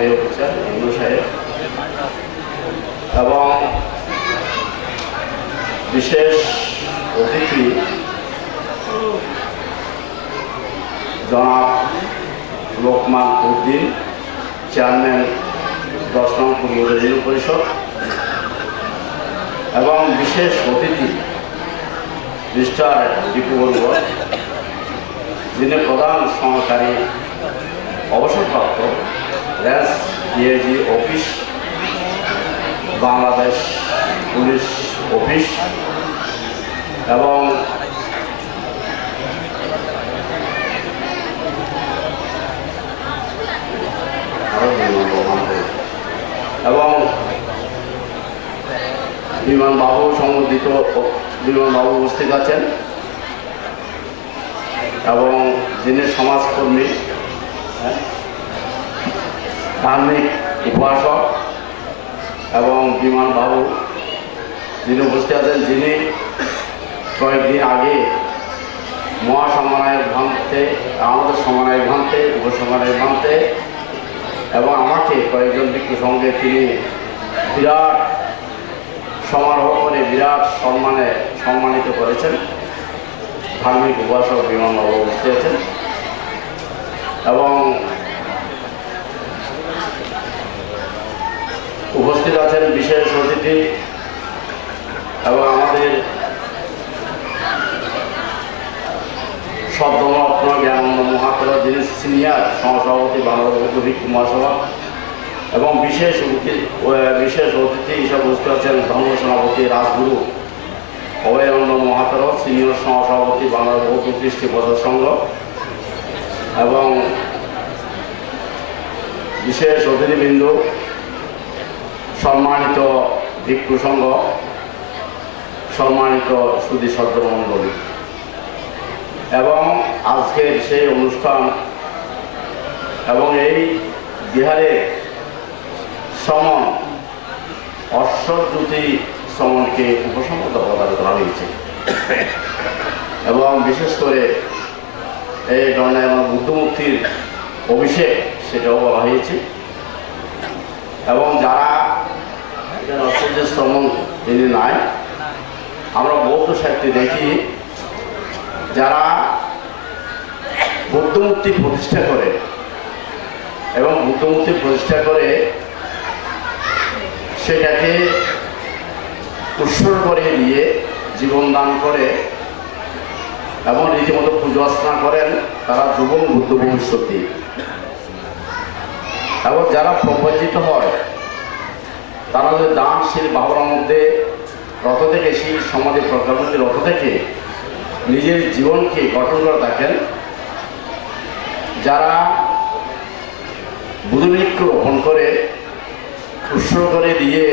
হয়ে উঠেছেন হিন্দু সাহেব এবং বিশেষ অতিথি জনাব লোকমান উদ্দিন, চেয়ারম্যান 10 নং পূর্ব রেজিমেন্ট পরিষদ, এবং বিশেষ অতিথি মিস্টার দীপু বড়ুয়া, যিনি প্রধান সহকারী অবসরপ্রাপ্ত range DIG office, Bangladesh police office, এবং বিমানবাবু সম্বন্ধিত বিমানবাবু উপস্থিত আছেন এবং যিনি সমাজকর্মী, ধার্মিক উপাসক এবং বিমানবাবু যিনি উপস্থিত আছেন, যিনি কয়েকদিন আগে মহাসমানায়ক ভাঙতে, আমাদের সমানায়ক ভাঙতে, উপসমানায়ক ভাঙতে এবং আমাকে কয়েকজন ভিক্ষু সঙ্গে তিনি বিরাট সমারোহ করে বিরাট সম্মানিত করেছেন। ধার্মিক উপাসক বিমানবাবু উপস্থিত আছেন এবং উপস্থিত আছেন বিশেষ অতিথি এবং আমাদের সদ্যরত্ন জ্ঞানানন্দ মহাতর, যিনি সিনিয়র সহসভাপতি বাংলাদেশ বৌদ্ধ ভিক্ষু মহাসভা, এবং বিশেষ অতিথি হিসাবে উপস্থিত আছেন ধর্ম সভাপতি রাজগুরু অভয়ানন্দ মহাতর, সিনিয়র সহসভাপতি বাংলাদেশ বৌদ্ধ কৃষ্টি প্রচার সংঘ, এবং বিশেষ অতিথিবৃন্দ, সম্মানিত ভিক্ষু সংঘ, সম্মানিত সুধী সজ্জনমণ্ডলী, এবং আজকের সেই অনুষ্ঠান এবং এই বিহারে সমন অশ্বজ্যোতি সমনকে উপসংহত প্রদান করা হয়েছে এবং বিশেষ করে এই দণ্ডায়মান বুদ্ধমূর্তির অভিষেক সেটাও বলা হয়েছে এবং যারা অশ্বজ্যোতি সমন যিনি নাই, আমরা বৌদ্ধ সাহিত্যে দেখি যারা বুদ্ধমূর্তি প্রতিষ্ঠা করে এবং বুদ্ধমূর্তি প্রতিষ্ঠা করে সেটাকে উৎসর্গ করে দিয়ে জীবন দান করে এবং রীতিমতো পুজো অর্চনা করেন, তারা যুবক বুদ্ধ ভবিষ্যৎ। এবং যারা প্রবঞ্চিত হয় তারা যদি দানশীল ভাবনার মধ্যে রথ থেকে সেই সমাজের প্রকারমধ্যে রথ থেকে নিজের জীবনকে গঠন করে থাকেন, যারা বুদ্ধবৃক্ষ রোপণ করে উৎসর্গ করে দিয়ে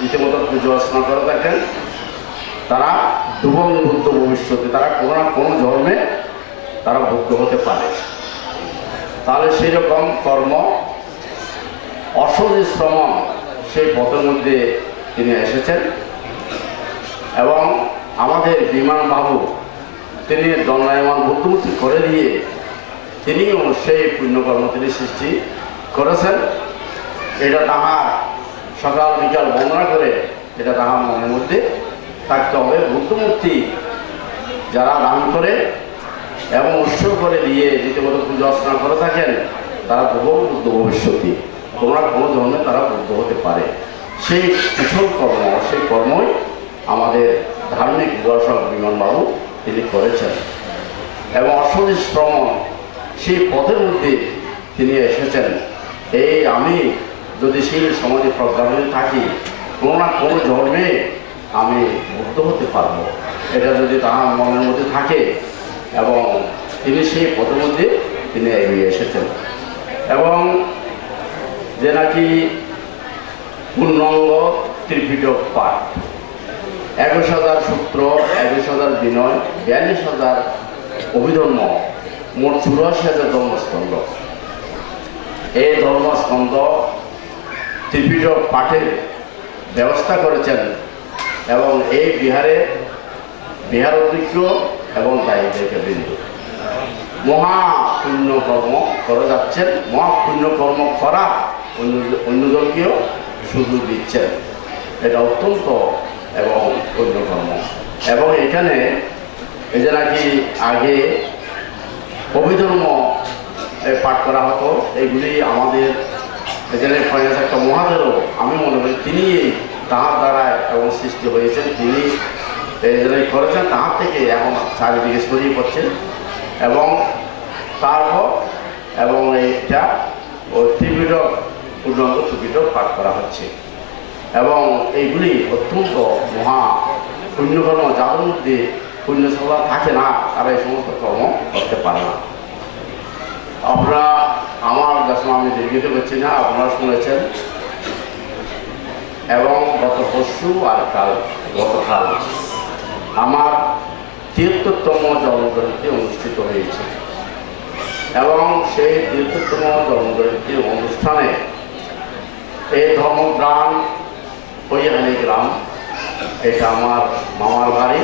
রীতিমতো পুজো অর্চনা করে থাকেন, তারা যুবক বুদ্ধ ভবিষ্যতে তারা কোনো না কোনো ধর্মে তারা বুদ্ধ হতে পারে। তাহলে সেই রকম কর্ম অসহযোগী শ্রমণ সেই পথের মধ্যে তিনি এসেছেন এবং আমাদের বিমানবাবু তিনি দণ্ডায়মান বুদ্ধমূর্তি করে দিয়ে তিনিও সেই পুণ্যকর্ম তিনি সৃষ্টি করেছেন। এটা তাহার সকাল বিকাল বন্দনা করে এটা তাহার মনের মধ্যে থাকতে হবে। বুদ্ধমূর্তি যারা দান করে এবং উৎসর্গ করে দিয়ে রীতিমতো পুজো অর্চনা করে থাকেন, তারা বুদ্ধ ভবিষ্যৎ, তোমরা কোনো ধরনের তারা বুদ্ধ হতে পারে। সেই কুশল কর্ম, সেই কর্মই আমাদের ধার্মিক উপাসক বিমানবাবু তিনি করেছেন এবং অসহযোগী শ্রমণ সেই পথের মধ্যে তিনি এসেছেন। এই আমি যদি সেই সমাজে প্রজ্ঞাপনে থাকি, কোনো না কোনো ধর্মে আমি বুদ্ধ হতে পারবো, এটা যদি তাহার মনের মধ্যে থাকে এবং তিনি সেই পথের মধ্যে তিনি এগিয়ে এসেছেন এবং যে নাকি পূর্ণাঙ্গ ত্রিপিটক পাঠ, 21,000 সূত্র, 21,000 বিনয়, 42,000 অভিধর্ম, মোট 84,000 ধর্মস্কন্ধ। এই ধর্মস্কন্ধ ত্রিপিটক পাঠের ব্যবস্থা করেছেন এবং এই বিহার অধ্যক্ষ এবং দায়িত্বের বিন্দু মহা পুণ্যকর্ম করে যাচ্ছেন। মহা পুণ্যকর্ম করা অন্যজনকেও সুযোগ দিচ্ছেন। এটা অত্যন্ত এবং অন্যধর্ম। এবং এখানে এই যে নাকি আগে অভিধর্ম পাঠ করা হতো, এগুলি আমাদের এখানে ফয়েজ একটা মহাদেরও আমি মনে করি তিনি তাহার দ্বারা এবং সৃষ্টি হয়েছেন, তিনি এই করেছেন, তাহার থেকে এখন চারিদিকে ছড়িয়ে পড়ছেন। এবং তারপর এবং এইটা ত্রিপিটক পূর্ণাঙ্গ ত্রিপিটক পাঠ করা হচ্ছে। এবং এইগুলি অত্যন্ত মহা পুণ্যকর্ম, যাদের মধ্যে পুণ্যসভা থাকে না তারা এই সমস্ত কর্ম করতে পারে না। আপনারা আমার যখন আমি দীর্ঘিত করছি না, আপনারা শুনেছেন। এবং গত পরশু আর গতকাল আমার ৭৩তম জন্মজয়ন্তী অনুষ্ঠিত হয়েছে। এবং সেই ৭৩তম জন্মজয়ন্তী অনুষ্ঠানে এই ধর্মগ্রাম কৈয়ালি গ্রাম, এটা আমার মামার বাড়ি।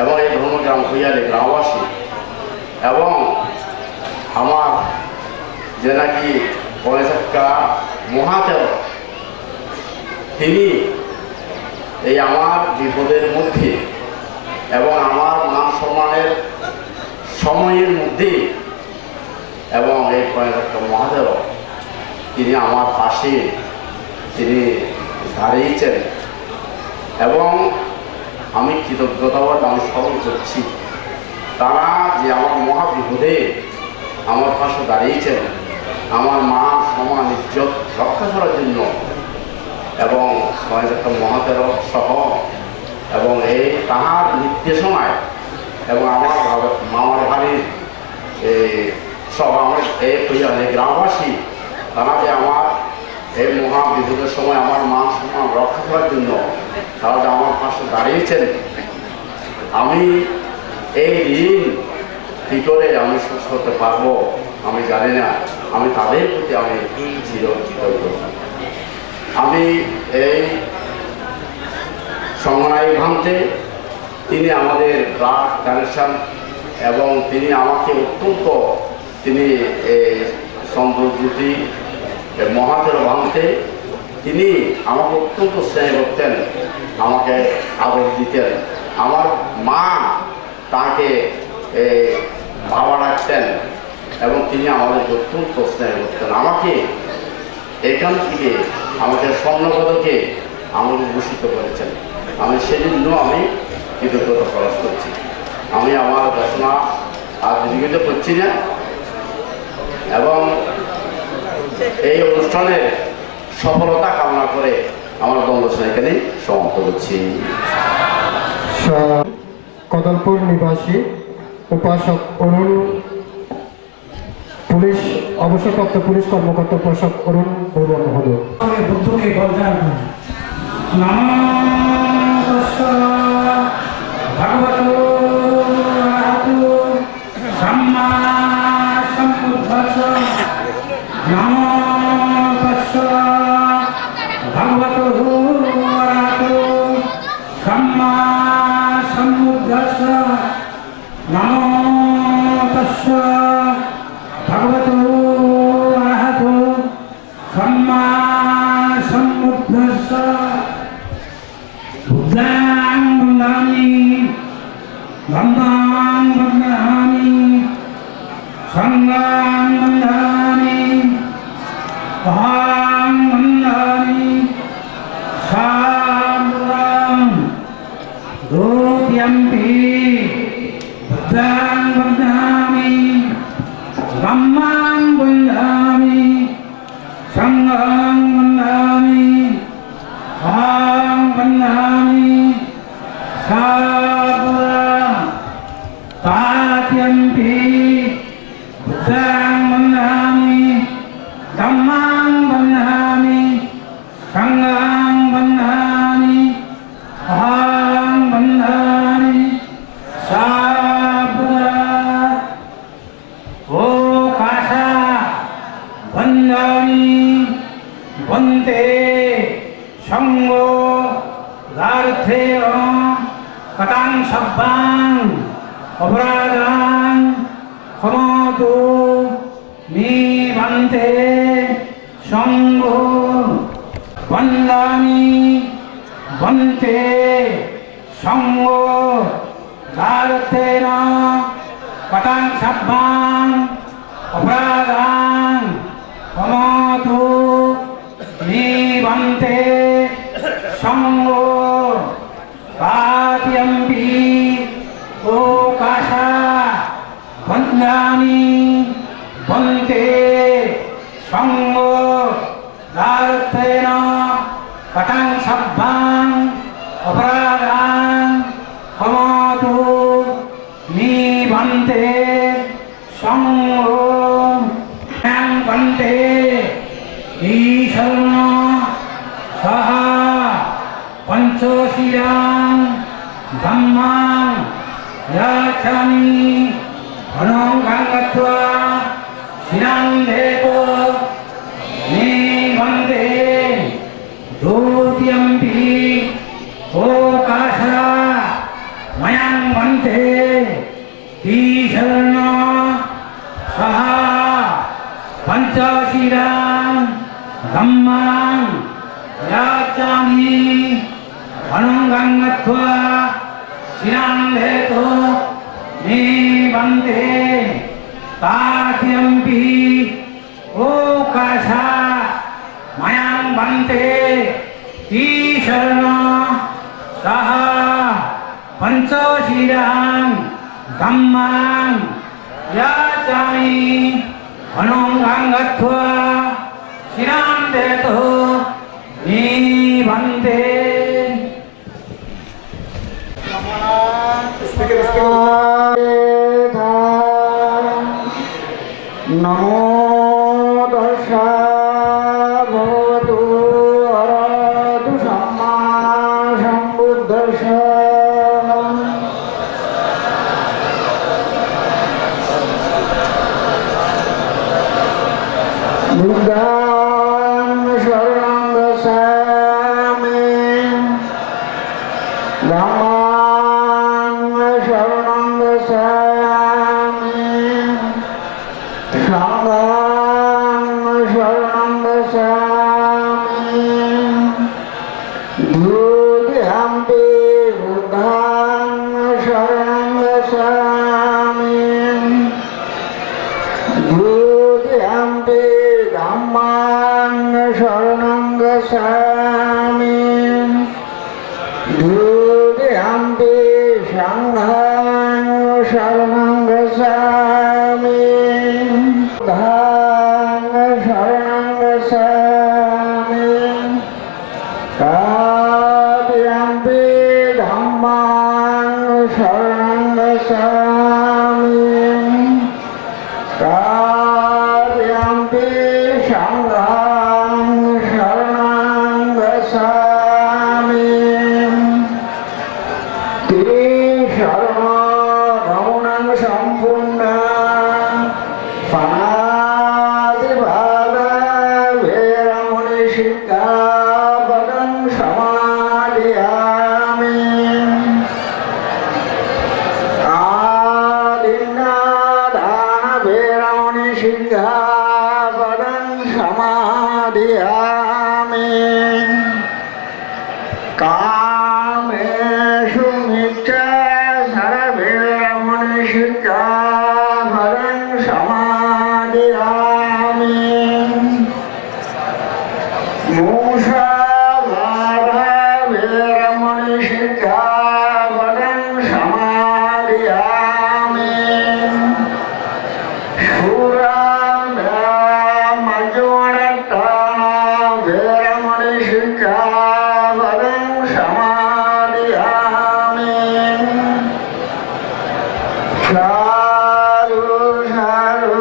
এবং এই ধর্মগ্রাম কৈয়ালি গ্রামবাসী এবং আমার যে নাকি পয়সাক্কা মহাদেব, তিনি এই আমার বিপদের মধ্যে এবং আমার মান সম্মানের সময়ের মধ্যে এবং এই পয়সাক্কা মহাদেব তিনি আমার পাশে তিনি দাঁড়িয়েছেন। এবং আমি কৃতজ্ঞতাবাদ আমি স্মরণ করছি, তারা যে আমার মহাবিপদে আমার পাশে দাঁড়িয়েছেন আমার মান সম্মান ইজ্জত রক্ষা করার জন্য। এবং একটা মহাদেব সহ এবং এই তাহার নির্দেশনায় এবং আমার মামার বাড়ির সহ আমার এই গ্রামবাসী, তারা যে আমার এই মহা বিপদের সময় আমার মান সম্মান রক্ষা করার জন্য তারা যে আমার পাশে দাঁড়িয়েছেন, আমি এই ঋণ কী করে আমি শোধ করতে পারবো আমি জানি না। আমি তাদের প্রতি আমি চিরকৃতজ্ঞ। আমি এই সংগ্রামী ভান্তে তিনি আমাদের ব্লাড কানেকশন এবং তিনি আমাকে অত্যন্ত তিনি চন্দ্রজ্যোতি মহাদেব ভান্তে তিনি আমাকে অত্যন্ত স্নেহ করতেন, আমাকে আদর দিতেন। আমার মা তাকে বাবা রাখতেন এবং তিনি আমাদেরকে অত্যন্ত স্নেহ করতেন। আমাকে এখান থেকে আমাকে স্বর্ণপদকে আমাকে ভূষিত করেছেন। আমি সেজন্য আমি কৃতজ্ঞতা প্রকাশ করছি। আমি আমার ঘোষণা আর দীর্ঘিত করছি না এবং এই অনুষ্ঠানের সফলতা কামনা করে আমার বক্তব্য এখানে সমাপ্ত করছি। কদলপুর নিবাসী উপাসক অরুণ পুলিশ অবসরপ্রাপ্ত পুলিশ কর্মকর্তা উপাসক অরুণ বড়ুয়া মহোদয়। বুদ্ধকে বলছেন ভগবতো সম্মা সম্বুদ্ধস্য নমো তস্য ভগবতো সম্মা সম্বুদ্ধস্য নমো তস্য ভগবতো অরহতো সম্মা সম্বুদ্ধস্য বুদ্ধাং বন্দামি ধম্মাং বন্দামি সংঘাং বন্দামি অহং বন্দামি সাম্রাং দোপ্যম্পি বুদ্ধাং বন্দামি ধম্মাং বন্দামি সংঘাং বন্দামি অহং বন্দামি সাম্রাং তাত্যম্পি বুদ্ধাং বন্দামি ধম্মাং বন্দামি সংঘাং বন্দামি অহং বন্দামি সাম্রাং ও কাশা বন্দামি বন্দে সঙ্গ দার্থে কটাং সব্বাং অপরাধাং ক্ষমতু মে বন্দে সঙ্গ বন্দামি বন্তে সঙ্গ দার্থেন কটাং সব্বাং অপরাধাং ক্ষমতু নিবন্তে সঙ্গ পাতিয়ম্পি ওকাশা বন্দানি বন্তে সঙ্গ দার্থেন কটাং সব্বাং অপরাধাং ক্ষমতু নিবন্তে সঙ্গ বন্তে ঈশর্ণ সহ পঞ্চশীলাং ধম্মাং যাচ্ছামি অনঙ্গাং গত্বা শিরাং দেতো নিবন্তে দ্বিতীয়ম্পি ওকাশা ময়াং বন্তে ঈশর্ণ সহ পঞ্চশীলাং ধম্মাং যাচ্ছামি অনঙ্গাং গত্বা শিরাং দেতো নিবন্তে তাথিয়ম্পি ওকাশা ময়াং বন্তে ঈশর্ণ সহ পঞ্চশীলাং ধম্মাং যাচ্ছামি অনঙ্গাং গত্বা শিরাং দেতো নিবন্তে নমো দশা ভবতু অরতু সম্মা সম্বুদ্ধস্য বুদ্ধাং শরণং গচ্ছামি ধম্মাং শরণং গচ্ছামি সংঘং শরণং গচ্ছামি দ্বিতীয়ম্পি বুদ্ধাং শরণং গচ্ছামি দ্বিতীয়ম্পি ধম্মাং শরণং গচ্ছামি দ্বিতীয়ম্পি সংঘং শরণং গচ্ছামি বুদ্ধাং শরণং গচ্ছামি তৃতীয়ম্পি ধম্মাং শরণং গচ্ছামি তৃতীয়ম্পি সংঘং শরণং গচ্ছামি শরণং সম্পূর্ণ ফণাদিবাদা ভেরমণি শিক্ষাপদং সমাদিয়ামি আদিন্নাদান ভেরমণি শিক্ষাপদং সমাদিয়ামি কামেষু মিথ্যা সর্বভেরমণি শিক্ষাপদং সমাদিয়ামি মুষাবাধা ভেরমণি শিক্ষাপদং সমাদিয়ামি সুরামর্জুনটানা ভেরমণি শিক্ষাপদং সমাদিয়ামি সাধু সাধু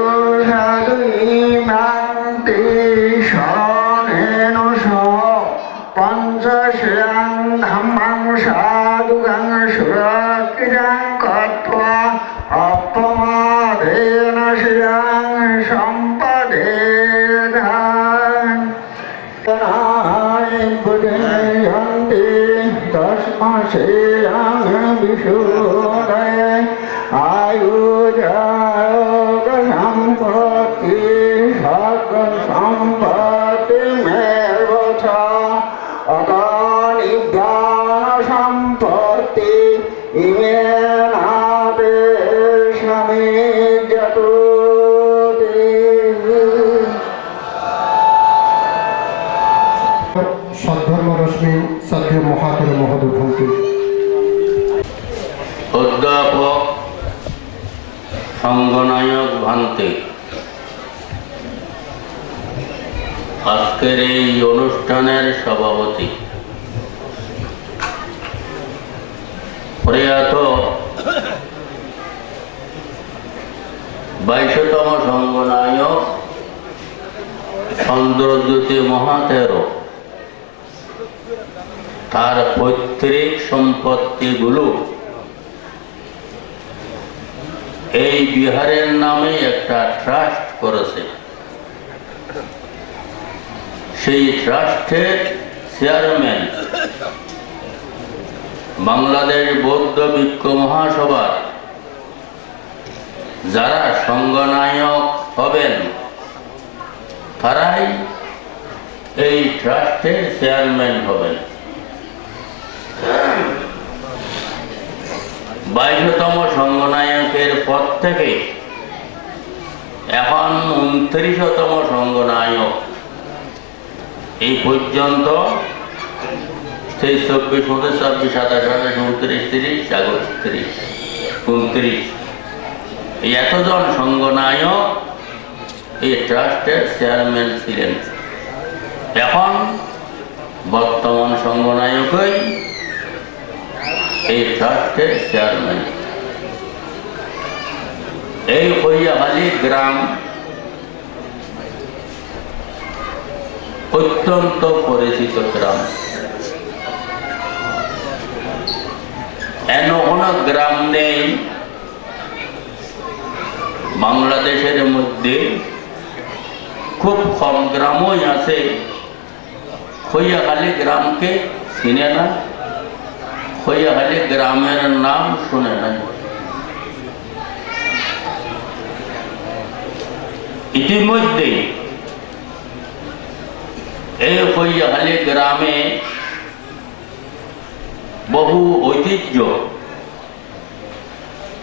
সাধু ইমান্তি শরণেন মহাতের মহোদভূতি। অধ্যাপক সঙ্গনায়ক ভান্তে আজকের এই অনুষ্ঠানের সভাপতি, প্রয়াত 22তম সঙ্গনায়ক চন্দ্রজ্যোতি মহাতেরো তার পৈতৃক সম্পত্তিগুলো এই বিহারের নামে একটা ট্রাস্ট করেছে। সেই ট্রাস্টের চেয়ারম্যান বাংলাদেশ বৌদ্ধ ভিক্ষু মহাসভার যারা সঙ্গনায়ক হবেন তারাই এই ট্রাস্টের চেয়ারম্যান হবেন। 22তম সঙ্গনায়কের পদ থেকে এখন 29তম সঙ্গনায়ক এই পর্যন্ত সেই 24, 25, 26, 27, 28, 29, 30, 29 এই এতজন সঙ্গনায়ক এই ট্রাস্টের চেয়ারম্যান ছিলেন। এখন বর্তমান সঙ্গনায়কই এই ট্রাস্টের চেয়ারম্যান। এই হইয়াখালী গ্রাম অত্যন্ত পরিচিত গ্রাম। এমন কোন গ্রাম নেই বাংলাদেশের মধ্যে, খুব কম গ্রামই আছে হইয়াখালী গ্রামকে চিনে না, হইয়াখালী গ্রামের নাম শুনে না। ইতিমধ্যে এই হইয়াখালী গ্রামে বহু ঐতিহ্য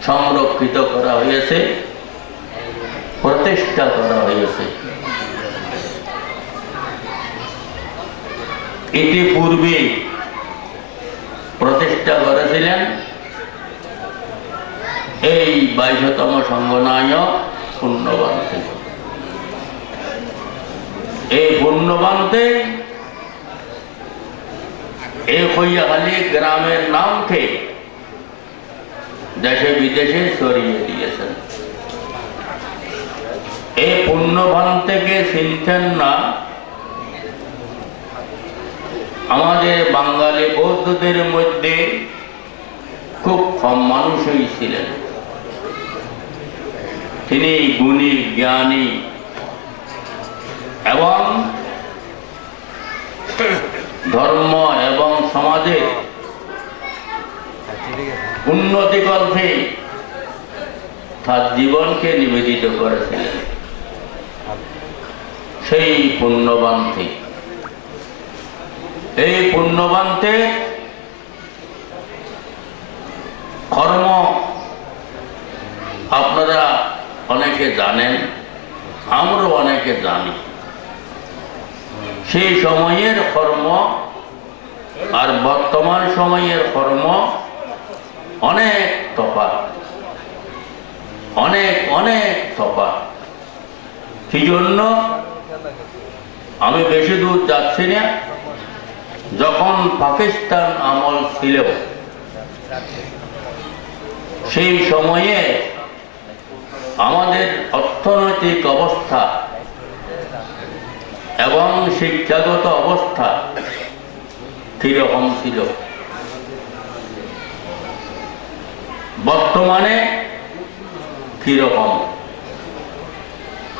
সংরক্ষিত করা হয়েছে, প্রতিষ্ঠা করা হয়েছে। ইতিপূর্বে প্রতিষ্ঠা করেছিলেন এই 22তম সঙ্গনায়ক পুণ্যবান্তে। এই পুণ্যবান্তে এই হইয়াখালী গ্রামের নামকে দেশে বিদেশে ছড়িয়ে দিয়েছেন। এই পুণ্যবান্তেকে চিনতেন না আমাদের বাঙালি বৌদ্ধদের মধ্যে খুব কম মানুষই ছিলেন। তিনি গুণী, জ্ঞানী এবং ধর্ম এবং সমাজের উন্নতি কল্পে তার জীবনকে নিবেদিত করেছিলেন। সেই পুণ্যবান্তে, এই পুণ্যবান্তে কর্ম আপনারা অনেকে জানেন, আমরা অনেকে জানি। সেই সময়ের কর্ম আর বর্তমান সময়ের কর্ম অনেক তফাৎ, অনেক অনেক তফাৎ। কি জন্য আমি বেশি দূর যাচ্ছি না। যখন পাকিস্তান আমল ছিল সেই সময়ে আমাদের অর্থনৈতিক অবস্থা এবং শিক্ষাগত অবস্থা কিরকম ছিল, বর্তমানে কিরকম।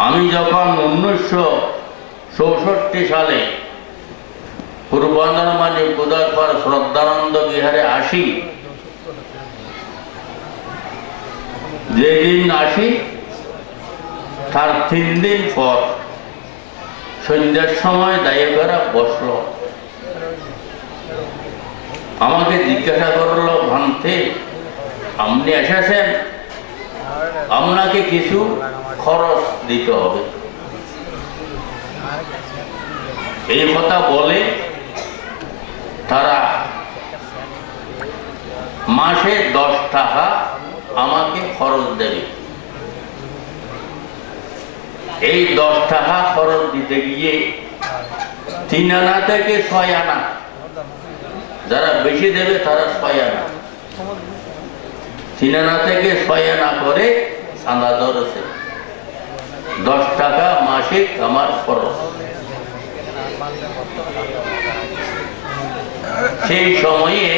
আমি যখন 1964 সালে পূর্ব আন্দামানে গোদারপাড় শ্রদ্ধানন্দ বিহারে আসি, যেদিন আসি তার 3 দিন পর সন্ধ্যার সময় দায়িকারা বসল, আমাকে জিজ্ঞাসা করলো, ভান্তে আপনি এসেছেন, আপনাকে কিছু খরচ দিতে হবে। এই কথা বলে তারা মাসে 10 টাকা আমাকে খরচ দেবে। এই 10 টাকা খরচ দিতে গিয়ে 3 আনা থেকে 6 আনা, যারা বেশি দেবে তারা 6 আনা, 3 আনা থেকে 6 আনা করে চাঁদা ধরেছে। 10 টাকা মাসিক আমার খরচ। সেই সময়ে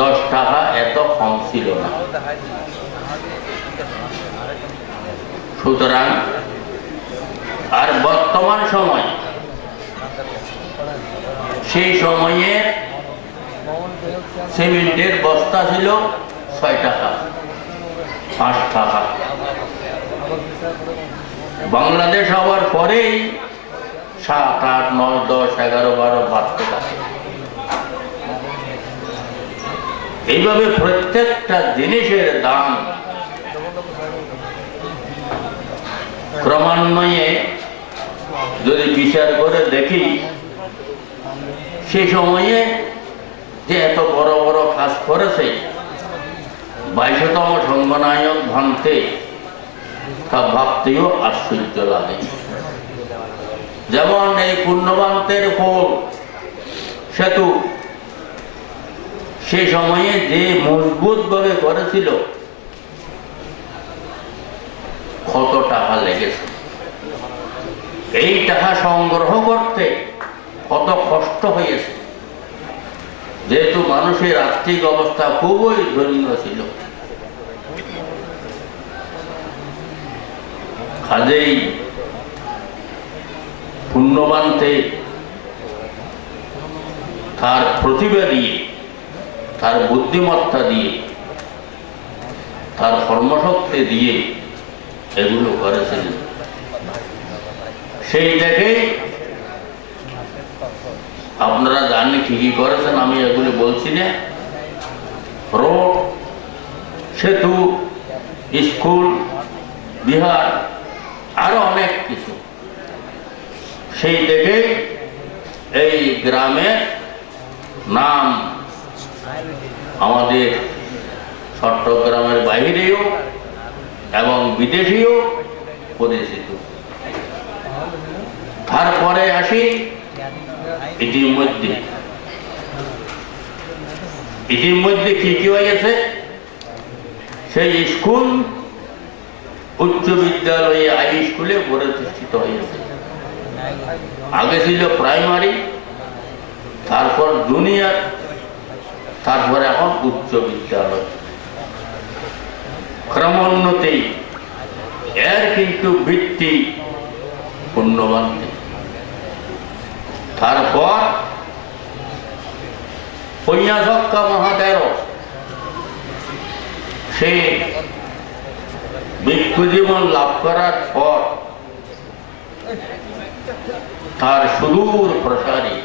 10 টাকা এত কম ছিল না। সুতরাং আর বর্তমান সময়, সেই সময়ে সিমেন্টের বস্তা ছিল 6 টাকা, 5 টাকা। বাংলাদেশ হওয়ার পরেই 7, 8, 9, 10, 11, 12 বাড়তে থাকে। এইভাবে প্রত্যেকটা জিনিসের দাম ক্রমান্বয়ে যদি বিচার করে দেখি, সেই সময়ে যে এত বড় বড় কাজ করেছে 22তম সংঘনায়ক ভাঙতে, তা ভাবতেও আশ্চর্য লাগে। যেমন এই পূর্ণবান্তের পোল সেতু সেই সময়ে যে মজবুত ভাবে করেছিল, কত টাকা লেগেছে। এই টাকা সংগ্রহ করতে কত কষ্ট হয়েছে, যেহেতু মানুষের আর্থিক অবস্থা খুবই দৈন্য ছিল। কাজেই পুণ্যবান্তে তার প্রতিভা দিয়ে, তার বুদ্ধিমত্তা দিয়ে, তার কর্মশক্তি দিয়ে এগুলো করেছিলেন। সেই দেখেই আপনারা জানেন কি কি করেছেন, আমি এগুলো বলছি না। রোড, সেতু, স্কুল, বিহার, আরো অনেক কিছু। সেই দেখে এই গ্রামের নাম আমাদের চট্টগ্রামের বাইরেও এবং বিদেশেও পরিচিত। তারপরে আসি ইতিমধ্যে কি কি হয়েছে। সেই স্কুল উচ্চ বিদ্যালয়ে, হাই স্কুলে প্রতিষ্ঠিত হয়েছে। আগে ছিল প্রাইমারি, তারপর জুনিয়র, তারপরে এখন উচ্চ বিদ্যালয়। ক্রমোন্নতি, এর কিন্তু ভিত্তি পুণ্যবান্তি। তারপর পঞ্চাশক্কা মহাতের সে ভিক্ষুজীবন লাভ করার পর তার সুদূর প্রসারী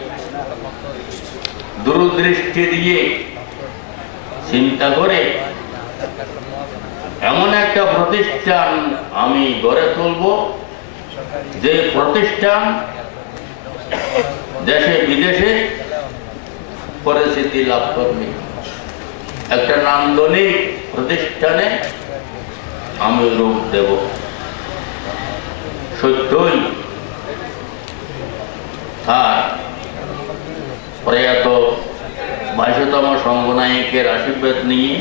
দূরদৃষ্টি দিয়ে চিন্তা করে এমন একটা প্রতিষ্ঠান আমি গড়ে তুলব, যে প্রতিষ্ঠান দেশে বিদেশে পরিচিতি লাভ করবে। একটা নান্দনিক প্রতিষ্ঠানে আমি রূপ দেব। সত্যই তার প্রয়াত 22তম সংঘনায়কের আশীর্বাদ নিয়ে,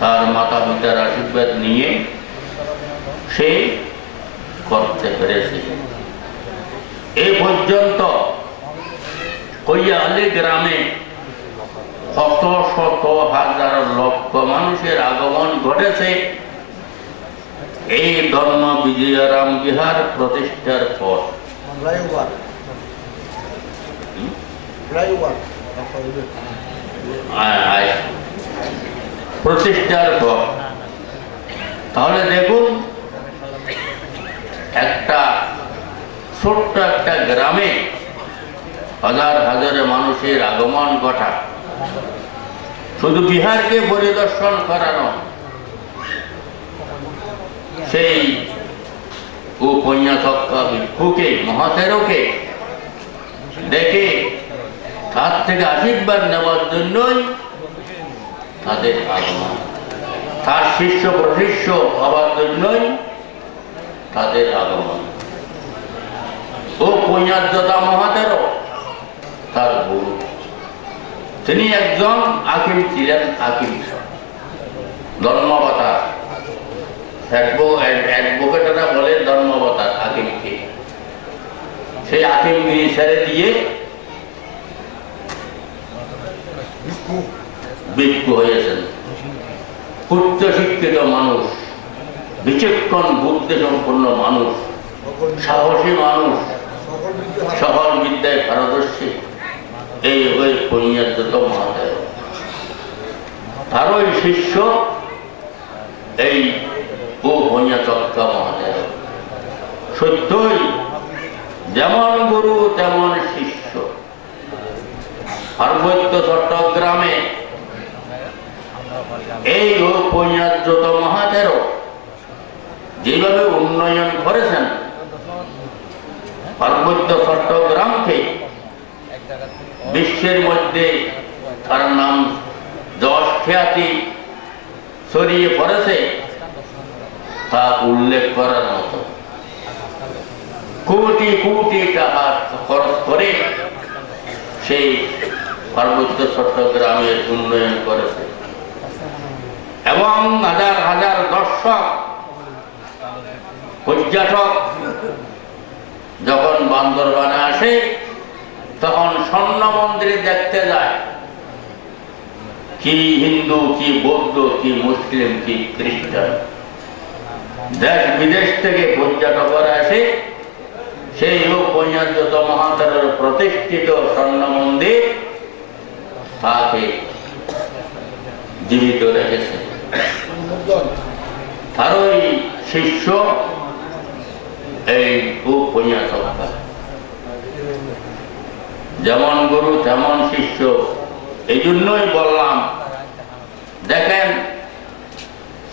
তার মাতা পিতার আশীর্বাদ নিয়ে সে করতে পেরেছে। এ পর্যন্ত কৈয়ালি গ্রামে শত শত হাজার লক্ষ মানুষের আগমন ঘটেছে এই ধর্ম বিজয়ারাম বিহার প্রতিষ্ঠার পর। প্রতিষ্ঠার পর তাহলে দেখুন, একটা ছোট্ট একটা গ্রামে হাজার হাজার মানুষের আগমন ঘটা, শুধু বিহারকে পরিদর্শন করানো, সেই উপন্যাসক্কা ভিক্ষুকে মহাতেরকে দেখে তার থেকে আশীর্বাদ নেওয়ার জন্যই তাদের আগমন, তার শিষ্য প্রশিষ্য হওয়ার জন্যই তাদের আগমন। ও পূর্ণার্যতা মহাদেরও তার গুরু। তিনি একজন হাকিম ছিলেন, হাকিম ধর্মাবতার। অ্যাডভোকেটরা বলে ধর্মাবতার হাকিমকে। সেই হাকিমগিরি ছেড়ে দিয়ে ভিক্ষু হয়েছেন। উচ্চ শিক্ষিত মানুষ, বিচক্ষণ বুদ্ধি সম্পন্ন মানুষ, সাহসী মানুষ, সকল বিদ্যায় পারদর্শী, এই ওই পূর্ণার্যত মহাদেব। তারই শিষ্য এই ও পূর্ণাচক্কা মহাদেব। সত্যই যেমন গুরু তেমন শিষ্য। পার্বত্য চট্টগ্রামে এই ও পূর্ণার্যত মহাদেব যেভাবে উন্নয়ন করেছেন, পার্বত্য চট্টগ্রামকে বিশ্বের মধ্যে তার নাম যশ খ্যাতি ছড়িয়ে পড়েছে, তা উল্লেখ করার মতো। কোটি কোটি টাকা খরচ করে সেই পার্বত্য চট্টগ্রামের উন্নয়ন করেছে এবং হাজার হাজার দর্শক পর্যটক যখন বান্দরবানে আসে তখন স্বর্ণ মন্দিরে দেখতে যায়। কি হিন্দু, কি বৌদ্ধ, কি মুসলিম, কি খ্রিস্টান, দেশ বিদেশ থেকে পর্যটকরা আসে সেই পূর্ণার্যত মহাদেবের প্রতিষ্ঠিত স্বর্ণ মন্দির তাকে জীবিত রেখেছে। তারই শিষ্য এই পূর্ণাচক্কা। যেমন গুরু তেমন শিষ্য। এই জন্যই বললাম, দেখেন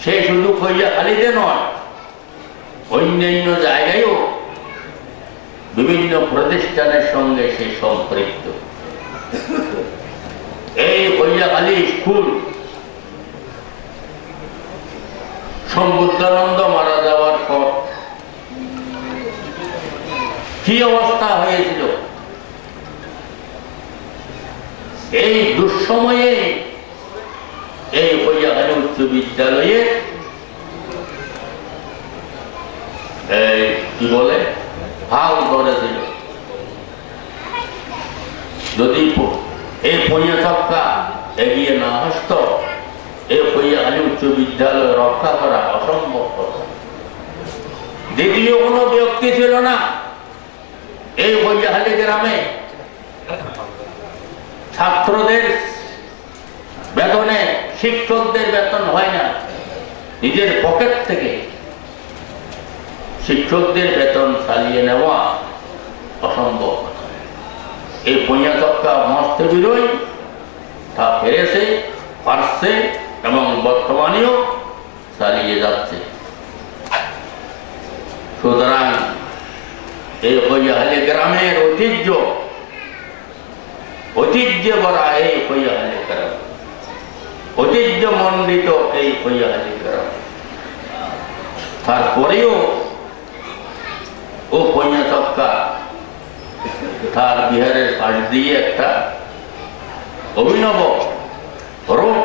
সে শুধু কৈয়াখালীতে নয়, অন্যান্য জায়গায়ও বিভিন্ন প্রতিষ্ঠানের সঙ্গে সে সম্পৃক্ত। এই কৈয়াখালী স্কুল সম্বুদ্ধানন্দ মারা যাওয়ার পর কি অবস্থা হয়েছিল, এই দুঃসময়ে এই কৈয়াখালী উচ্চ বিদ্যালয়ে কি বলে হাল ধরেছিল। যদি এই পূর্ণাচক্কা এগিয়ে না আসত, এই কৈয়াখালী উচ্চ বিদ্যালয় রক্ষা করা অসম্ভব কথা। দ্বিতীয় কোনো ব্যক্তি ছিল না এই কৈয়াখালী গ্রামে। ছাত্রদের বেতনে শিক্ষকদের বেতন হয় না, নিজের পকেট থেকে শিক্ষকদের বেতন চালিয়ে নেওয়া অসম্ভব। এই পূর্ণাচক্কা মহাস্তবীরই তা পেরেছে, পারছে এবং বর্তমানেও চালিয়ে যাচ্ছে। সুতরাং এই কৈয়াখালী গ্রামের ঐতিহ্য ভরা এই কৈয়াখালী গ্রাম, ঐতিহ্য মণ্ডিত এই কৈয়াখালী গ্রাম। তারপরেও ও পূর্ণাচক্কা তার বিহারের পাশ দিয়ে একটা অভিনব রোড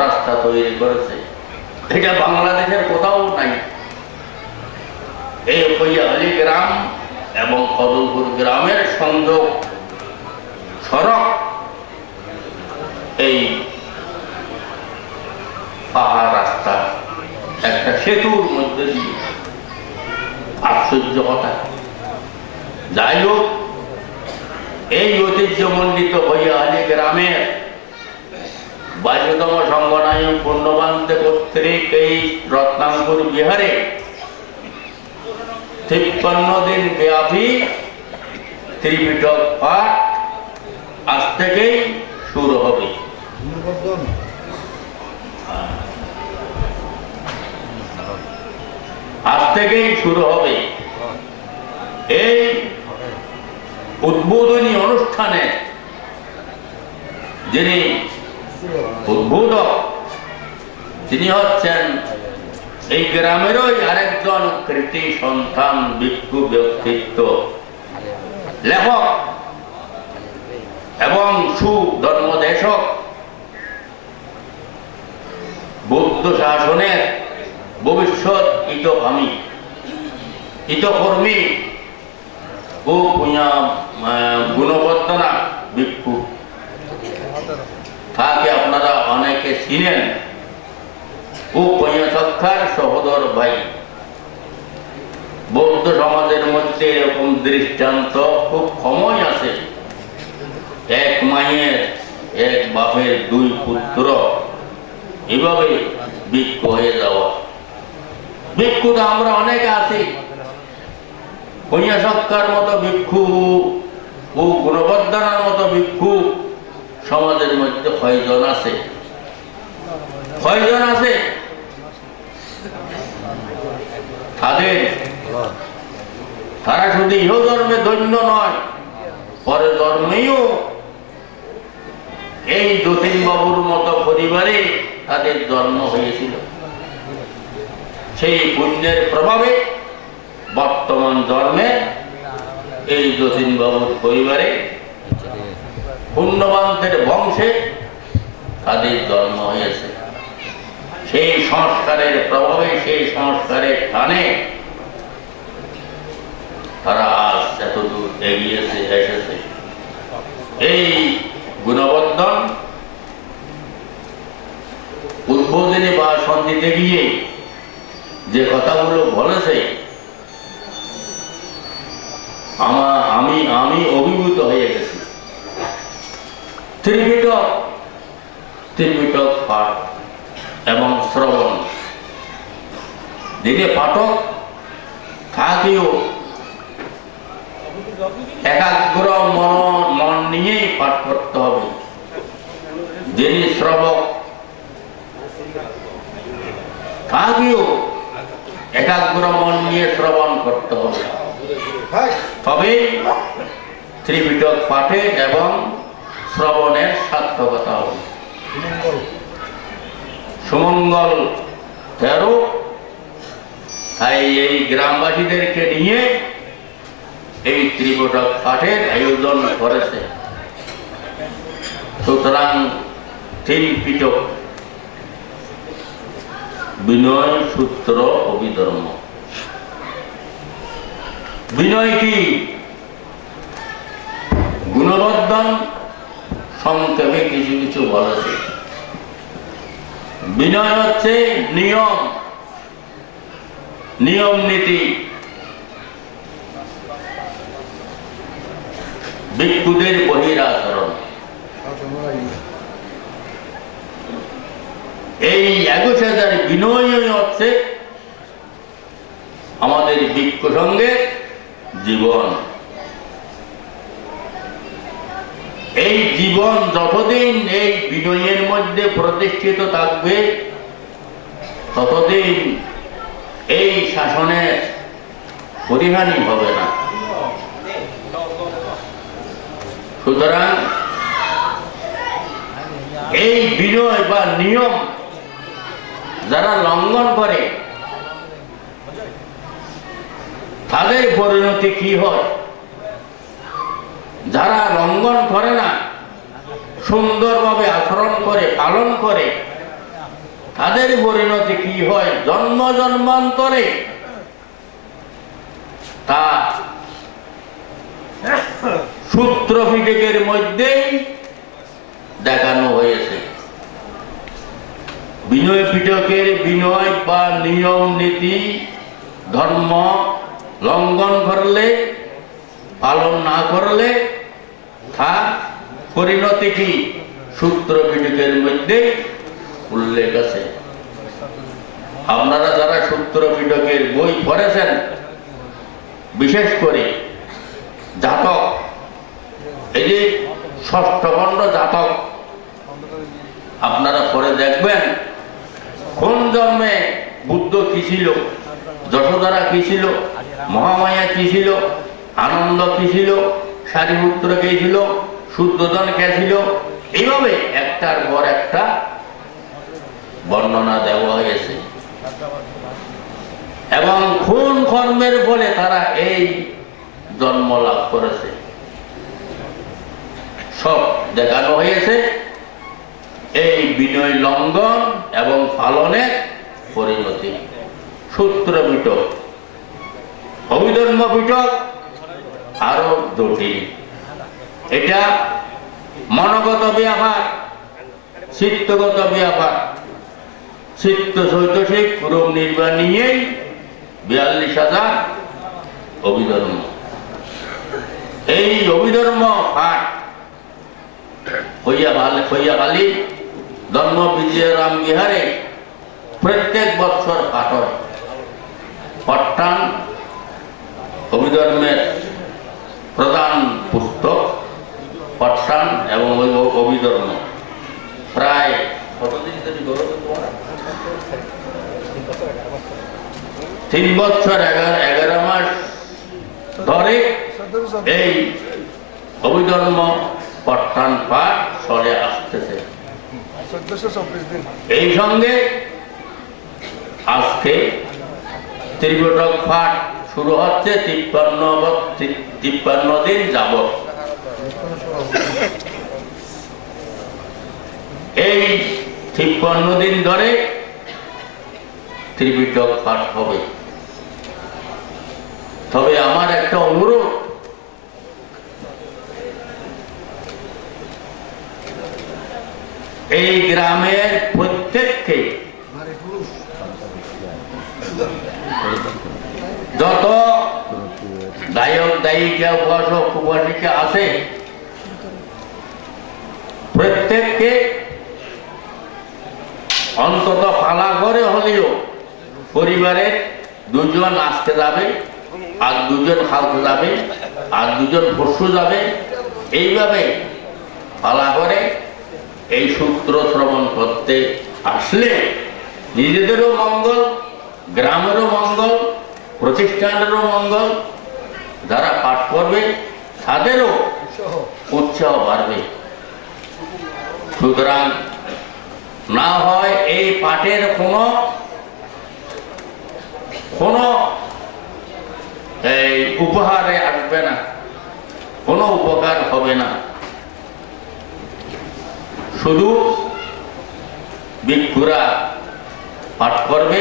রাস্তা তৈরি করেছে। এটা বাংলাদেশের কোথাও নাই। এই কৈয়াখালী গ্রাম এবং কদলপুর গ্রামের সংযোগ সড়ক এই পাহাড় রাস্তা একটা সেতুর মধ্যে দিয়ে। আশ্চর্য কথা। যাই হোক, এই ঐতিহ্যমণ্ডিত কৈয়াখালী গ্রামের 22তম সংগনায়ক পূর্ণবান্তে কর্তৃক এই রত্নাঙ্কুর বিহারে 53 দিন ব্যাপী ত্রিপিটক পাঠ আজ থেকেই শুরু হবে। আজ থেকেই শুরু হবে। এই উদ্বোধনী অনুষ্ঠানে যিনি উদ্বোধক, তিনি হচ্ছেন এই গ্রামেরই আরেকজন কৃতি সন্তান, ভিক্ষু ব্যক্তিত্ব, লেখক এবং সুধর্মদেশক, বৌদ্ধ শাসনের ভবিষ্যৎ হিতকর্মী ও গুণবর্ধনা ভিক্ষু। তাকে আপনারা অনেকে ছিলেন ও পঞ্চক্ষার সহোদর ভাই। বৌদ্ধ সমাজের মধ্যে এরকম দৃষ্টান্ত খুব কমই আছে। এক মায়ের এক বাপের দুই পুত্র এভাবে ভিক্ষু হয়ে যাওয়া। ভিক্ষু তো আমরা অনেকে আছি, পঞ্চক্ষার মতো ভিক্ষু ও গুণবর্ধনার মতো ভিক্ষু সমাজের মধ্যে কয়জন আছে? কয়জন আছে? তারা শুধু ইহ জন্মে ধন্য নয়, পরে জন্মেও এই যতীন বাবুর মতো পরিবারে তাদের জন্ম হয়েছিল। সেই পুণ্যের প্রভাবে বর্তমান জন্মে এই যতীন বাবুর পরিবারে পুণ্যবানদের বংশে তাদের জন্ম হয়েছে। সেই সংস্কারের প্রভাবে, সেই সংস্কারের টানে তারা আজ এতদূর এগিয়েছে, এসেছে। এই গুণবর্ধন উদ্বোধনী বা সন্ধিতে গিয়ে যে কথাগুলো বলেছে, আমি অভিভূত হয়ে গেছি। ত্রিপিটক পাঠ এবং শ্রবণ, দিনে পাঠক থাকিও একাগ্র মন নিয়েই পাঠ করতে হবে। যিনি শ্রবক থাকিও একাগ্র মন নিয়ে শ্রবণ করতে হবে, তবে ত্রিপিটক পাঠে এবং শ্রবণের সার্থকতা হবে। সুমঙ্গল 13 তাই এই গ্রামবাসীদেরকে নিয়ে এই ত্রিপিটক পাঠের আয়োজন করেছে। সুতরাং ত্রিপিটক বিনয় সূত্র অভিধর্ম। বিনয় কি? গুণবর্ধন সংক্ষেপে কিছু কিছু বলেছে। বিনয় হচ্ছে নিয়ম নীতি। ভিক্ষুদের বহির আচরণ। এই 21,000 বিনয় হচ্ছে আমাদের ভিক্ষু সঙ্গের জীবন। এই জীবন যতদিন এই বিনয়ের মধ্যে প্রতিষ্ঠিত থাকবে, ততদিন এই শাসনের পরিহানি হবে না। সুতরাং এই বিনয় বা নিয়ম যারা লঙ্ঘন করে তাদের পরিণতি কি হয়? যারা লঙ্ঘন করে না, সুন্দরভাবে আচরণ করে, পালন করে, তাদের পরিণতি কি হয়? জন্ম জন্মান্তরে তা সূত্র পিটকের মধ্যেই দেখানো হয়েছে। বিনয় পিটকের বিনয় বা নিয়ম নীতি ধর্ম লঙ্ঘন করলে, পালন না করলে তার পরিণতি কি? সূত্র পিটকের মধ্যে উল্লেখ আছে। আপনারা যারা সূত্র পিটকের বই পড়েছেন, বিশেষ করে জাতক, এই যে ষষ্ঠ খণ্ড জাতক আপনারা পরে দেখবেন কোন জন্মে বুদ্ধ কি ছিল, যশোধরা কি ছিল, মহামায়া কি ছিল, আনন্দ কি ছিল, সারিপুত্র কে ছিল, শুদ্ধোধন কে ছিল, এইভাবে একটার পর একটা বর্ণনা দেওয়া হয়েছে এবং খুন কর্মের ফলে তারা এই জন্ম লাভ করেছে সব দেখানো হয়েছে এই বিনয় লঙ্ঘন এবং পালনের পরিণতি। সূত্র পিটক, অভিধর্ম পিটক আরো জটিল। এটা মনগত ব্যাপার, চিত্তগত ব্যাপার। চিত্ত চৈতসিক পুরম নির্বাণ নিয়েই 42,000 অভিধর্ম। এই অভিধর্ম পাঠ হইয়াখালী ধর্ম বিজয়রাম বিহারে প্রত্যেক বছর পাঠ হয়। পট্টান অভিধর্মের প্রধান পুস্তক পট্টান এবং অভিধর্ম। প্রায় 3 বছর 11 মাস ধরে এই অভিধর্ম পট্টান পাঠ চলে আসতেছে। এই সঙ্গে আজকে ত্রিপিটক পাঠ শুরু হচ্ছে 53 দিন যাবত। এই 53 দিন ধরে ত্রিপিটক পাঠ হবে। তবে আমার একটা অনুরোধ, এই গ্রামের প্রত্যেককে যত গায়ক গায়িকা উপাসক উপাসিকা আছে প্রত্যেককে অন্তত পালা করে হলেও পরিবারের 2 জন আসতে যাবে, আর 2 জন খালতে যাবে, আর 2 জন পরশু যাবে। এইভাবে পালা করে এই সূত্র শ্রবণ করতে আসলে নিজেদেরও মঙ্গল, গ্রামেরও মঙ্গল, প্রতিষ্ঠানেরও মঙ্গল। যারা পাঠ করবে তাদেরও উৎসাহ বাড়বে। সুতরাং না হয় এই পাঠের কোনো এই উপহারে আসবে না, কোনো উপকার হবে না। শুধু ভিক্ষুরা পাঠ করবে,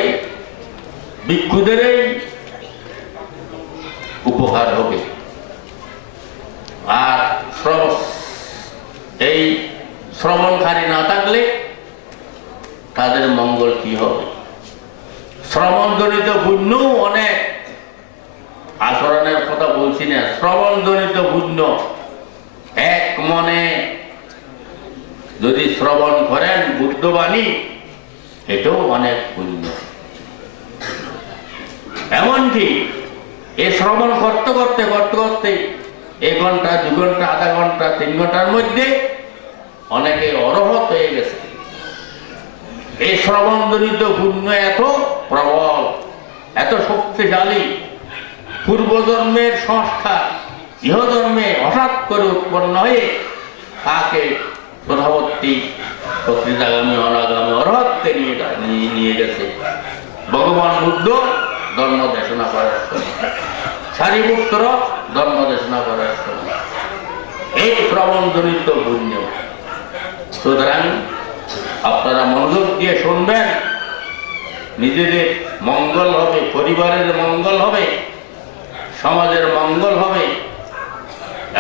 ভিক্ষুদেরই উপকার হবে। আর এই শ্রবণকারী না থাকলে তাদের মঙ্গল কি হবে? শ্রবণজনিত পুণ্য অনেক, আচরণের কথা বলছি না, শ্রবণজনিত পুণ্য এক মনে যদি শ্রবণ করেন বুদ্ধবাণী, এটাও অনেক পুণ্য। এমনকি এই শ্রবণ করতে করতে 1 ঘন্টা 2 ঘন্টা আধা ঘন্টা 3 ঘন্টার মধ্যে অনেকে অরহত হয়ে গেছে। এই শ্রবণজনিত পুণ্য এত প্রবল, এত শক্তিশালী, পূর্বজন্মের সংস্কার ইহজন্মে হঠাৎ করে উৎপন্ন হয়ে তাকে প্রধাবর্তী প্রকৃতাগামী অনাগামী অরহত্বে নিয়ে গেছে। ভগবান বুদ্ধ ধর্ম দেশনা করার সময়, সারিপুত্র ধর্ম দেশনা করার সময় এই শ্রবণজনিত পুণ্য। সুতরাং আপনারা মনোযোগ দিয়ে শুনবেন, নিজেদের মঙ্গল হবে, পরিবারের মঙ্গল হবে, সমাজের মঙ্গল হবে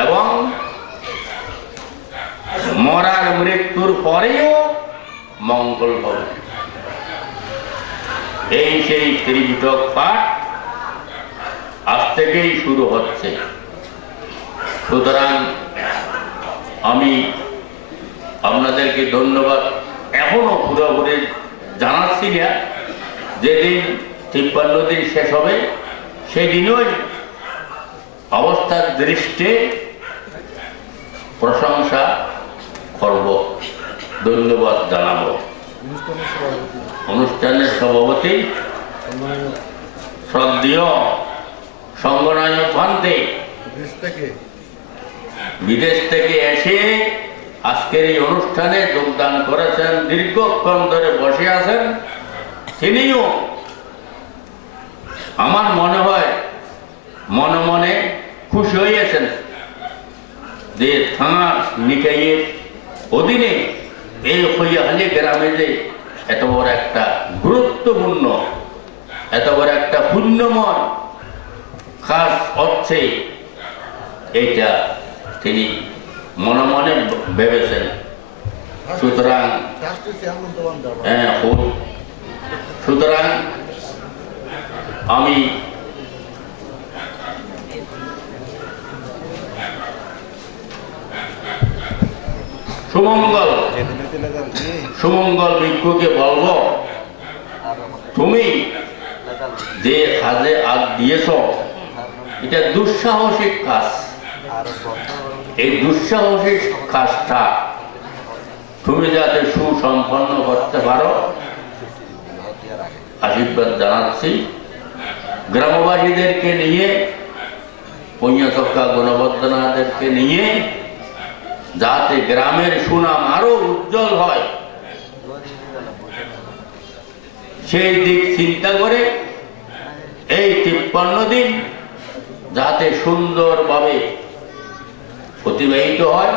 এবং মরার মৃত্যুর পরেও মঙ্গল হবে। এই সেই ত্রিপিটক পাঠ আজ থেকেই শুরু হচ্ছে। সুতরাং আমি আপনাদেরকে ধন্যবাদ এখনো পুরোপুরি জানাচ্ছি না। যেদিন 53 দিন শেষ হবে সেদিনই অবস্থার দৃষ্টে প্রশংসা করব, ধন্যবাদ জানাবো। অনুষ্ঠানের সভাপতি শ্রদ্ধেয় সংগনায়ক ভান্তে বিদেশ থেকে এসে আজকের এই অনুষ্ঠানে যোগদান করেছেন, দীর্ঘক্ষণ ধরে বসে আছেন, তিনিও আমার মনে হয় মনে মনে খুশি হয়েছেন যে থানা নিকাইয়ের অধীনে এই হইয়াহালি গ্রামে যে এত বড় একটা গুরুত্বপূর্ণ, এত বড় একটা পুণ্যময় খাস অর্থে এইটা তিনি মনে মনে ভেবেছেন। সুতরাং সুতরাং আমি সুমঙ্গল ভিক্ষুকে বলবো, তুমি যে কাজে আগ দিয়েছ এটা দুঃসাহসিক কাজ। এই দুঃসাহসিক কাজটা তুমি যাতে সুসম্পন্ন করতে পারো আশীর্বাদ জানাচ্ছি। গ্রামবাসীদেরকে নিয়ে, পঞ্চচক্কা গণবর্ধনাদেরকে নিয়ে যাতে গ্রামের সুনাম আরো উজ্জ্বল হয় সেই দিক চিন্তা করে এই 53 দিন যাতে সুন্দরভাবে অতিবাহিত হয়।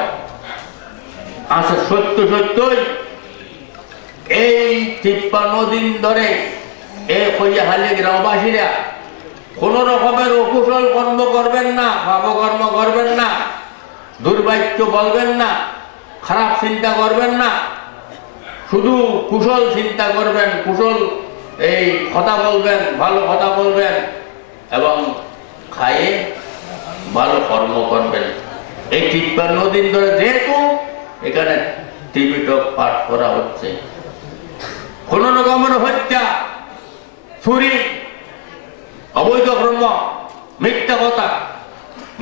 আচ্ছা, সত্যই এই 53 দিন ধরে এই হইয়াহালি গ্রামবাসীরা কোন রকমের অকুশল কর্ম করবেন না, পাপকর্ম করবেন না, দুর্ভাগ্য বলবেন না, খারাপ চিন্তা করবেন না, শুধু কুশল চিন্তা করবেন, কুশল এই কথা বলবেন, ভালো কথা বলবেন এবং খায়ে ভালো কর্ম করবেন। এই 53 দিন ধরে যেহেতু এখানে ত্রিপিটক পাঠ করা হচ্ছে, কোন রকমের হত্যা, চুরি, অবৈধ কর্ম, মিথ্যা কথা,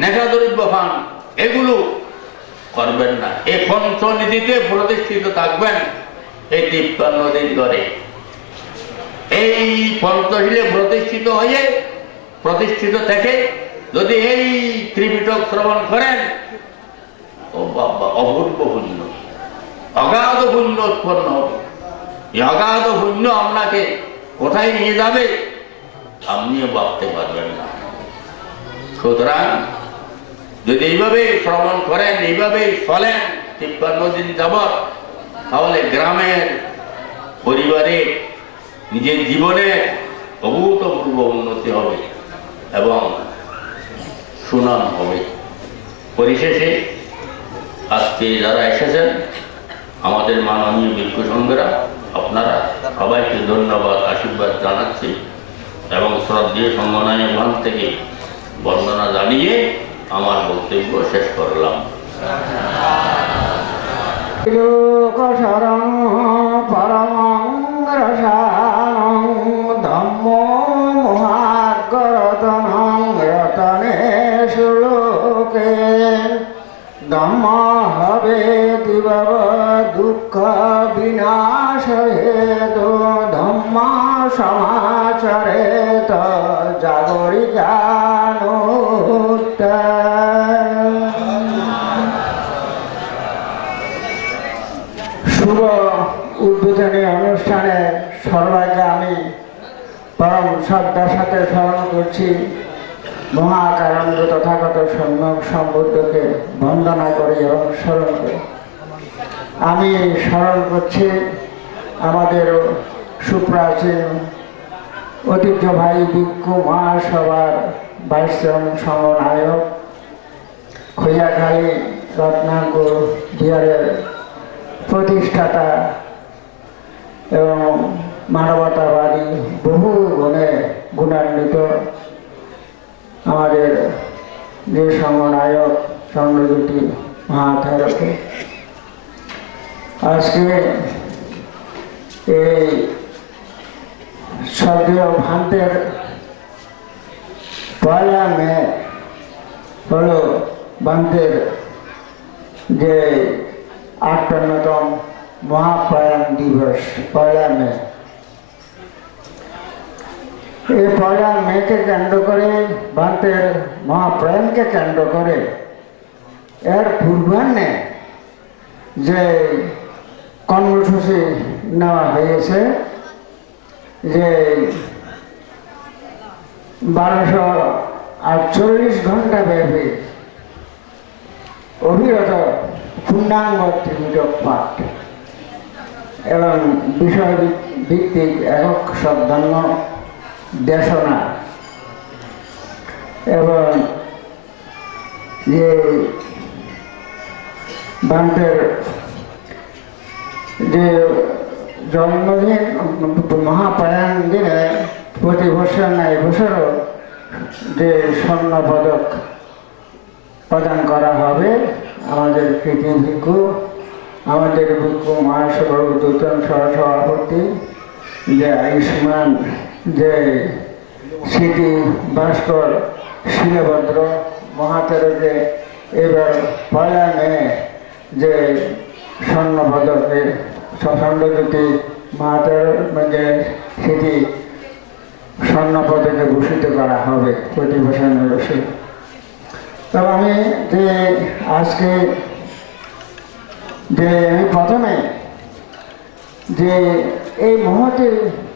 নেশা দ্রব্য পান এগুলো করবেন না। এই পঞ্চনীতিতে প্রতিষ্ঠিত থাকবেন এই 53 দিন ধরে। এই পঞ্চশীলে প্রতিষ্ঠিত থেকে যদি এই ত্রিপিটক শ্রবণ করেন, ও বাবা, অপূর্ব পুণ্য, অগাধ পুণ্য উৎপন্ন হবে। এই অগাধ পুণ্য আপনাকে কোথায় নিয়ে যাবে আপনিও ভাবতে পারবেন না। সুতরাং যদি এইভাবে শ্রবণ করেন, এইভাবে চলেন 53 দিন যাবৎ, তাহলে গ্রামের, পরিবারে, নিজের জীবনে অভূতপূর্ব উন্নতি হবে এবং সুনাম হবে। পরিশেষে আজকে যারা এসেছেন আমাদের মাননীয় ভিক্ষু সংঘরা, আপনারা সবাইকে ধন্যবাদ, আশীর্বাদ জানাচ্ছি এবং শ্রদ্ধেয় সম্মাননীয় মান থেকে বন্দনা জানিয়ে আমার বক্তব্য শেষ করলাম। দুঃখ বিনাশ হেতু ধম্ম সমাচারে তো জাগরি জানো। শুভ উদ্বোধনী অনুষ্ঠানে সর্বাগ্রে আমি পরম শ্রদ্ধার সাথে স্মরণ করছি মহাকারণ্য তথাগত সম্যক সম্বুদ্ধকে বন্দনা করি এবং স্মরণ করি। আমি স্মরণ করছি আমাদের সুপ্রাচীন ঐতিহ্যবাহী ভিক্ষু মহাসভার ভাইস-জন সমন্বয়ক, খৈয়াখালী রত্নাঙ্কুর বিহারের প্রতিষ্ঠাতা এবং মানবতাবাদী বহু গুণে গুণান্বিত আমাদের যে সমন্বয়ক চন্দ্রজ্যোতি মহাথারকে আজকে এই সর্বীয় ভান্তের 1 মে হলো ভান্তের যে 58তম মহাপ্রয়াণ দিবস 1 মে। এই 1 মেকে কেন্দ্র করে, ভান্তের মহাপ্রয়াণকে কেন্দ্র করে এর পূর্বাহ্নে যে কর্মসূচি নেওয়া হয়েছে যে 1248 ঘন্টা ব্যাপী অবিরত পূর্ণাঙ্গ ত্রিপিটক পাঠ এবং বিষয় ভিত্তিক একক শব্দাঙ্গ দেশনা এবং যে বান্তের যে জন্মদিন মহাপ্রয়াণ দিনে প্রতি বছর না এবছরও যে স্বর্ণ পদক প্রদান করা হবে আমাদের কৃতি ভিক্ষু, আমাদের ভিক্ষু মহাসভা উদ্বোধন সহসভাপতি যে আয়ুষ্মান যে স্মৃতি ভাস্কর শিলভদ্র মহাতেরকে এবার 1 মে যে স্বর্ণ পদকে স্বর্ণজ্যোতি মহাতের যে স্মৃতি স্বর্ণ পদকে ভূষিত করা হবে প্রতি বছর বছর। তবে আমি যে আজকে যে আমি প্রথমে যে এই মুহূর্তে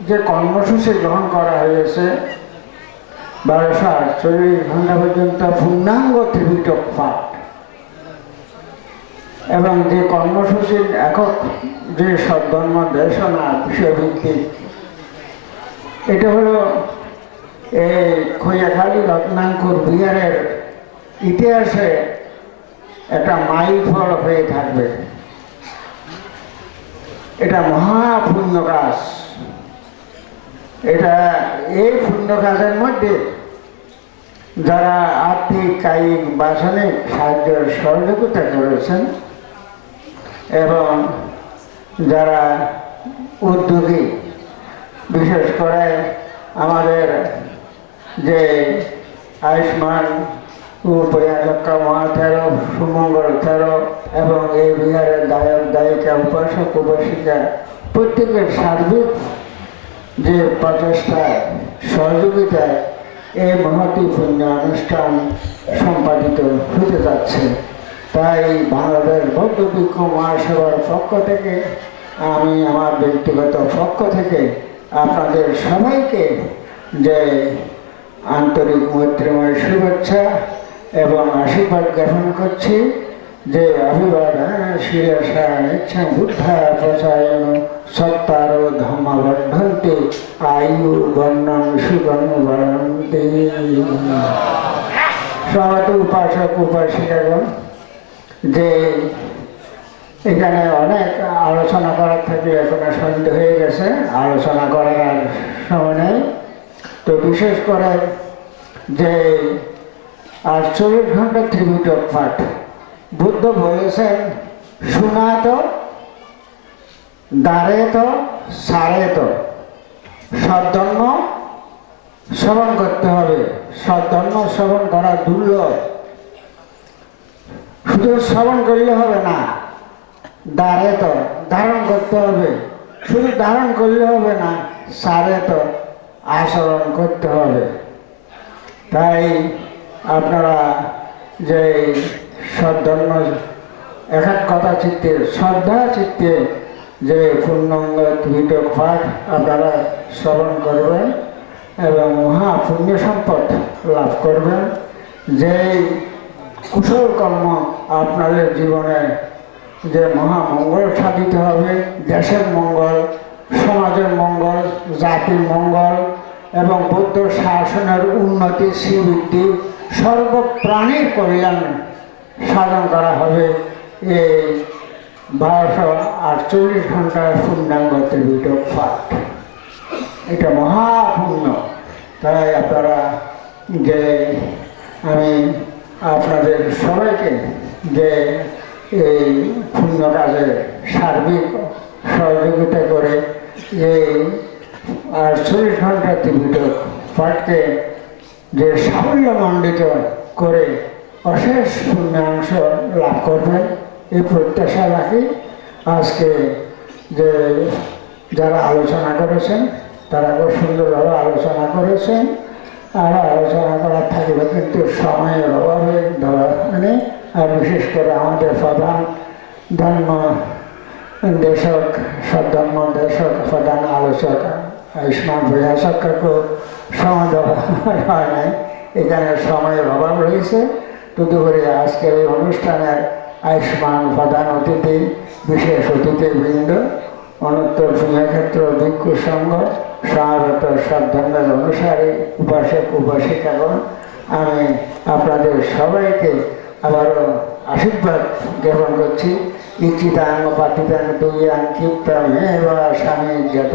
যে কর্মসূচি গ্রহণ করা হয়েছে 1248 ঘন্টা পর্যন্ত পূর্ণাঙ্গ ত্রিপিটক পাঠ এবং যে কর্মসূচির একক যে সদ্ধর্ম দেশনা বিষয়ভিত্তিক, এটা হলো এই খৈয়াখালী রত্নাঙ্কুর বিহারের ইতিহাসে একটা মাইল ফল হয়ে থাকবে। এটা মহাপুণ্য কাজ। এটা এই পুণ্য কাজের মধ্যে যারা আর্থিক কায়িক বাসনিক সাহায্য সহযোগিতা করেছেন এবং যারা উদ্যোগী, বিশেষ করে আমাদের যে আয়ুষ্মান উপয়াচক্কা মহাতেরো সুমঙ্গল তেরো এবং এই বিহারের গায়ক গায়িকা উপাসক উপাসিকা প্রত্যেকের সার্বিক যে প্রচেষ্টায় সহযোগিতায় এই মহতি পুণ্য অনুষ্ঠান সম্পাদিত হতে যাচ্ছে। তাই বাংলাদেশ বৌদ্ধ ভিক্ষু মহাসভার পক্ষ থেকে আমি আমার ব্যক্তিগত পক্ষ থেকে আপনাদের সবাইকে যে আন্তরিক মৈত্রীময় শুভেচ্ছা এবং আশীর্বাদ জ্ঞাপন করছি যে অভিবাদন শিরসা ইচ্ছা বুদ্ধা প্রচায়ন সত্তারো ধর্মবর্ধন্তে আয়ু বর্ণম সুগম বরন্তি। সমাত উপাসক উপাসিকাগণ, যে এখানে অনেক আলোচনা করার থেকে এখন সন্ধ্যা হয়ে গেছে, আলোচনা করার আর সময় নেই। তো বিশেষ করে যে 48 ঘন্টা ত্রিপিটক পাঠ বুদ্ধ বলেছেন শোনাত দাঁড়েত সারেত, সদ্ধর্ম শ্রবণ করতে হবে। সদ্ধর্ম শ্রবণ করা দুর্লভ। শুধু শ্রবণ করলে হবে না, দাঁড়েত ধারণ করতে হবে। শুধু ধারণ করলে হবে না, সারেত আচরণ করতে হবে। তাই আপনারা যে সদ্ধর্ম একাত্মতা চিত্তে শ্রদ্ধা চিত্তে যে পূর্ণাঙ্গ ত্রিপিটক পাঠ আপনারা শ্রবণ করবেন এবং মহা পুণ্য সম্পদ লাভ করবেন। যে কুশল কর্ম আপনাদের জীবনে যে মহামঙ্গল সাধিত হবে, দেশের মঙ্গল, সমাজের মঙ্গল, জাতির মঙ্গল এবং বৌদ্ধ শাসনের উন্নতি শ্রীবৃদ্ধি সর্বপ্রাণীর কল্যাণ সাধন করা হবে এই 1248 ঘন্টার পূর্ণাঙ্গ ত্রিপিটক পাঠ। এটা মহাপুণ্য। তাই আপনারা যে আমি আপনাদের সবাইকে যে এই পুণ্য কাজে সার্বিক সহযোগিতা করে এই 48 ঘন্টা ত্রিপিটক পাঠকে যে সাফল্যমণ্ডিত করে অশেষ পুণ্যাংশ লাভ করবেন এই প্রত্যাশা রাখি। আজকে যে যারা আলোচনা করেছেন তারা খুব সুন্দরভাবে আলোচনা করেছেন। আর আলোচনা করার থাকবে কিন্তু সময়ের অভাবে ধরা মানে আর বিশেষ করে আমাদের প্রধান ধর্ম দেশক সদ্ধর্ম দেশক প্রধান আলোচক আয়ুষ্মান ভূঁইয়া সরকারকে সময় দেওয়া হয় নাই, এখানে সময়ের অভাব রয়েছে। তদুপরি আজকের এই অনুষ্ঠানের আয়ুষ্মান প্রধান অতিথি, বিশেষ অতিথিবৃন্দ, অনন্তর পুণ্যক্ষেত্র ভিক্ষু সংঘ, সমাগত সব ধর্মের অনুসারী উপাসক উপাসিকাগণ, আমি আপনাদের সবাইকে আবারও আশীর্বাদ জ্ঞাপন করছি। ইচ্ছিতাং পাতিতাং তুইয়াং ক্ষিপ্তাং এবা স্বামী যত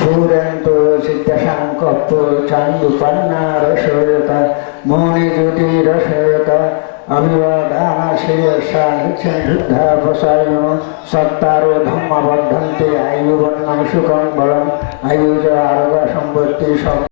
সুরেন্ত সিদ্ধাসাং কপ্প চান্দুপান্না রসয়তা মৌনি জ্যোতি রসয়তা অভিবাদানাশীর্ষা প্রসায়ন সত্তারো ধর্মবর্ধন্তে আয়ুবর্ণং সুখং বলম আয়ুজ আরোগ্য সম্পত্তি সব